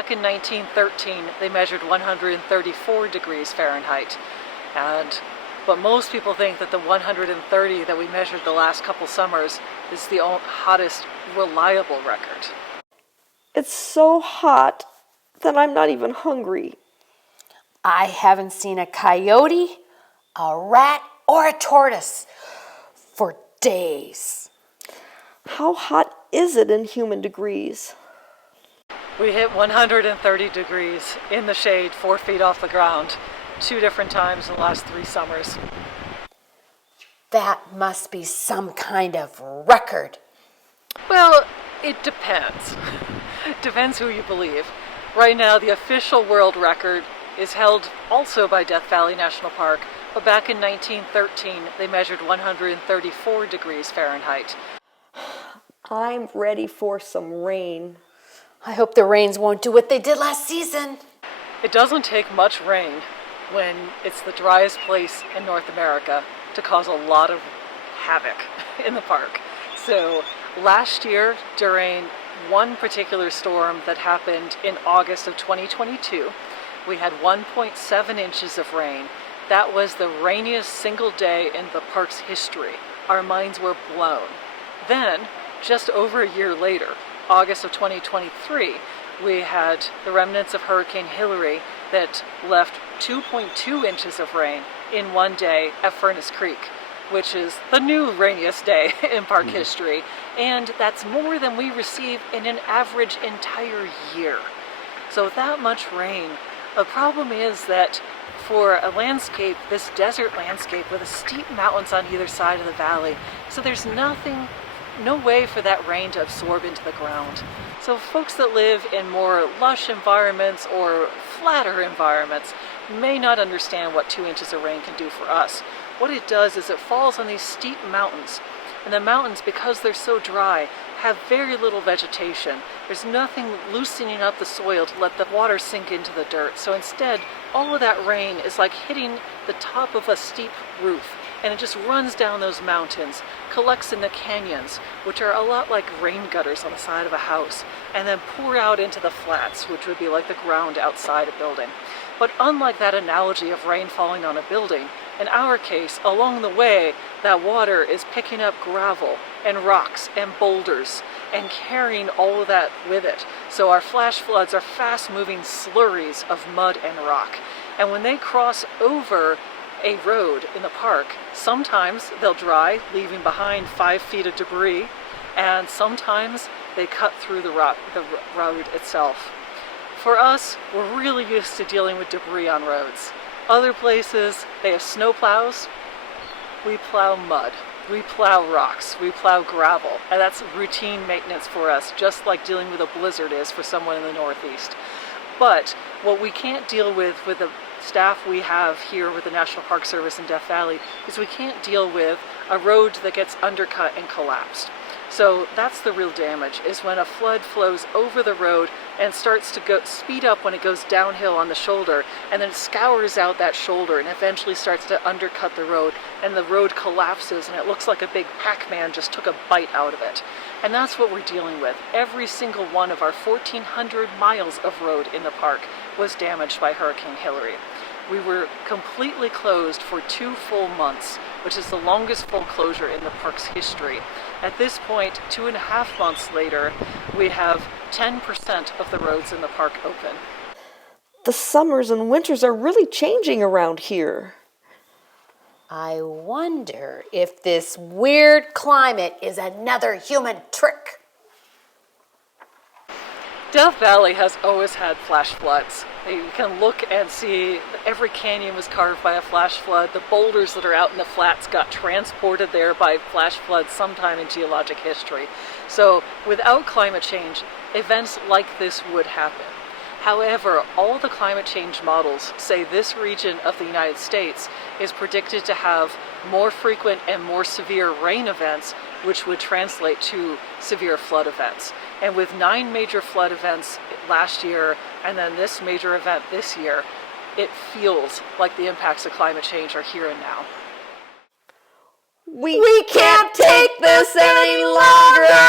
back in 1913, they measured 134 degrees Fahrenheit. But most people think that the 130 that we measured the last couple summers is the hottest reliable record. It's so hot that I'm not even hungry. I haven't seen a coyote, a rat, or a tortoise for days. How hot is it in human degrees? We hit 130 degrees in the shade, 4 feet off the ground, 2 different times in the last 3 summers. That must be some kind of record. Well, it depends. Depends who you believe. Right now, the official world record is held also by Death Valley National Park, but back in 1913, they measured 134 degrees Fahrenheit. I'm ready for some rain. I hope the rains won't do what they did last season. It doesn't take much rain when it's the driest place in North America to cause a lot of havoc in the park. So last year, during one particular storm that happened in August of 2022, we had 1.7 inches of rain. That was the rainiest single day in the park's history. Our minds were blown. Then, just over a year later, August of 2023, we had the remnants of Hurricane Hilary that left 2.2 inches of rain in one day at Furnace Creek, which is the new rainiest day in park history. And that's more than we receive in an average entire year. So that much rain. The problem is that for a landscape, this desert landscape with a steep mountains on either side of the valley, so there's no way for that rain to absorb into the ground. So folks that live in more lush environments or flatter environments may not understand what 2 inches of rain can do for us. What it does is it falls on these steep mountains, and the mountains, because they're so dry, have very little vegetation. There's nothing loosening up the soil to let the water sink into the dirt. So instead, all of that rain is like hitting the top of a steep roof, and it just runs down those mountains, collects in the canyons, which are a lot like rain gutters on the side of a house, and then pour out into the flats, which would be like the ground outside a building. But unlike that analogy of rain falling on a building, in our case, along the way, that water is picking up gravel and rocks and boulders and carrying all of that with it. So our flash floods are fast-moving slurries of mud and rock. And when they cross over a road in the park, sometimes they'll dry, leaving behind 5 feet of debris, and sometimes they cut through the road itself. For us, we're really used to dealing with debris on roads. Other places, they have snow plows. We plow mud. We plow rocks. We plow gravel. And that's routine maintenance for us, just like dealing with a blizzard is for someone in the Northeast. But what we can't deal with the staff we have here with the National Park Service in Death Valley is we can't deal with a road that gets undercut and collapsed. So that's the real damage, is when a flood flows over the road and starts to speed up when it goes downhill on the shoulder, and then it scours out that shoulder and eventually starts to undercut the road, and the road collapses and it looks like a big Pac-Man just took a bite out of it. And that's what we're dealing with. Every single one of our 1,400 miles of road in the park was damaged by Hurricane Hilary. We were completely closed for 2 full months, which is the longest full closure in the park's history. At this point, 2.5 months later, we have 10% of the roads in the park open. The summers and winters are really changing around here. I wonder if this weird climate is another human trick. Death Valley has always had flash floods. You can look and see every canyon was carved by a flash flood. The boulders that are out in the flats got transported there by flash floods sometime in geologic history. So without climate change, events like this would happen. However, all the climate change models say this region of the United States is predicted to have more frequent and more severe rain events, which would translate to severe flood events. And with 9 major flood events last year and then this major event this year, it feels like the impacts of climate change are here and now. We can't take this any longer!